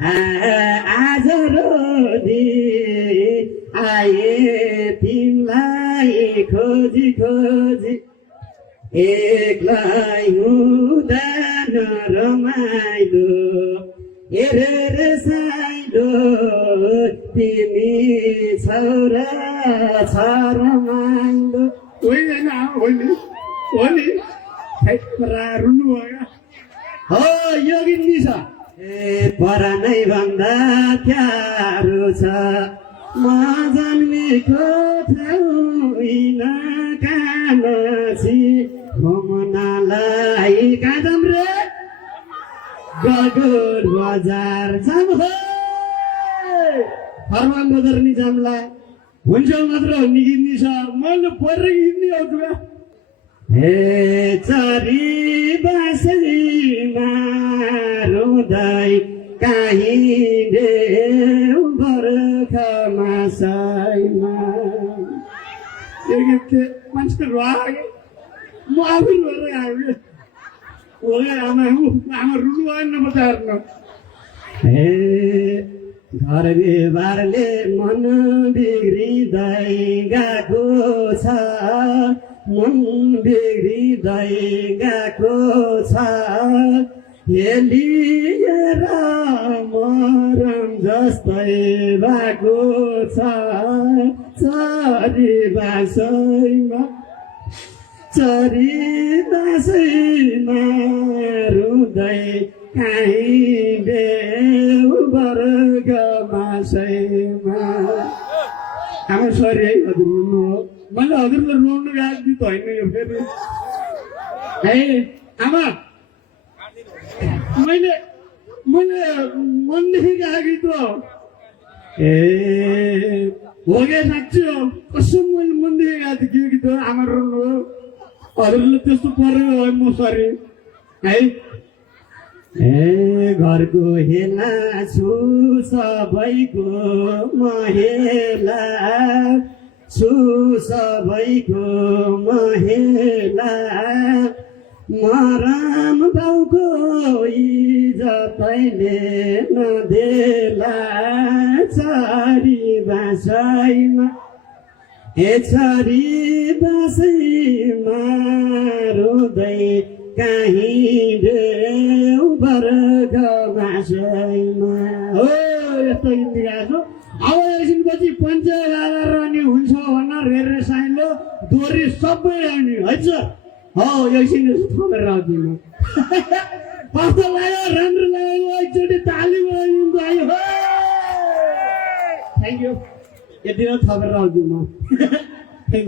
आज रोदी आए तिमीलाई खोजी खोजी एक्लै हुँदैन रमाइलो हेरेर साइलो तिमी छौरा छ रमाइलो होइन होली रुनु भयो हो यो गीत नि छ परानै भन्दा प्यारो छ म जन्मेको ठाउँ कानसी घुम्नलाई कहाँ जाम रे गगोर बजार जाम हो फर्मान बजार नि जामला हुन्छ मात्र हो नि गीत नि छ मैले परेर गीत नि आउँछु हे चरी बाँसैमा रुँदै काहीँ देऊ बर्खामा साइमा मान्छे रुवायो म आफै रुएर आयो आमा रुनु भएन म त हेर्नु हे घर व्यवहारले मन बिग्रिँदै गएको छ मन बिग्रिँदै गएको छ हेलिएर मरम जस्तै भएको छ चरी बाँसैमा रुँदै काहीँ देऊ वर्ग मासैमा आमा सरी है हजुर रुनु हो मैले हजुरले रुनु गएको गीत होइन यो फेरि है आमा मैले मनदेखि गएको गीत हो ए हो क्या साँच्ची हो कसम मैले मनदेखि गएको थियो के गीत हो आमा रुनु हो हजुरले त्यस्तो परेको हो म सरी है ए घरको हेला छु सबैको महेला छु सबैको महेला मराम बाउको इज्जतैले नदेला चरी बाँसैमा ए चरी बाँसैमा रुँदै काहीँ देऊ वर्ग बाँसैमा हो यस्तो गीत गाएको अब एकछिनपछि पञ्चायत रहने हुन्छ भनेर हेरेर साइलो दोहोरी सबै आउने है त हो एकछिन थपेर आउँछु म कस्तो लाग्यो राम्रो लाग्यो एकचोटि ताली बजाइदिनु आयो थ्याङ्क यू यति थपेर आउँछु म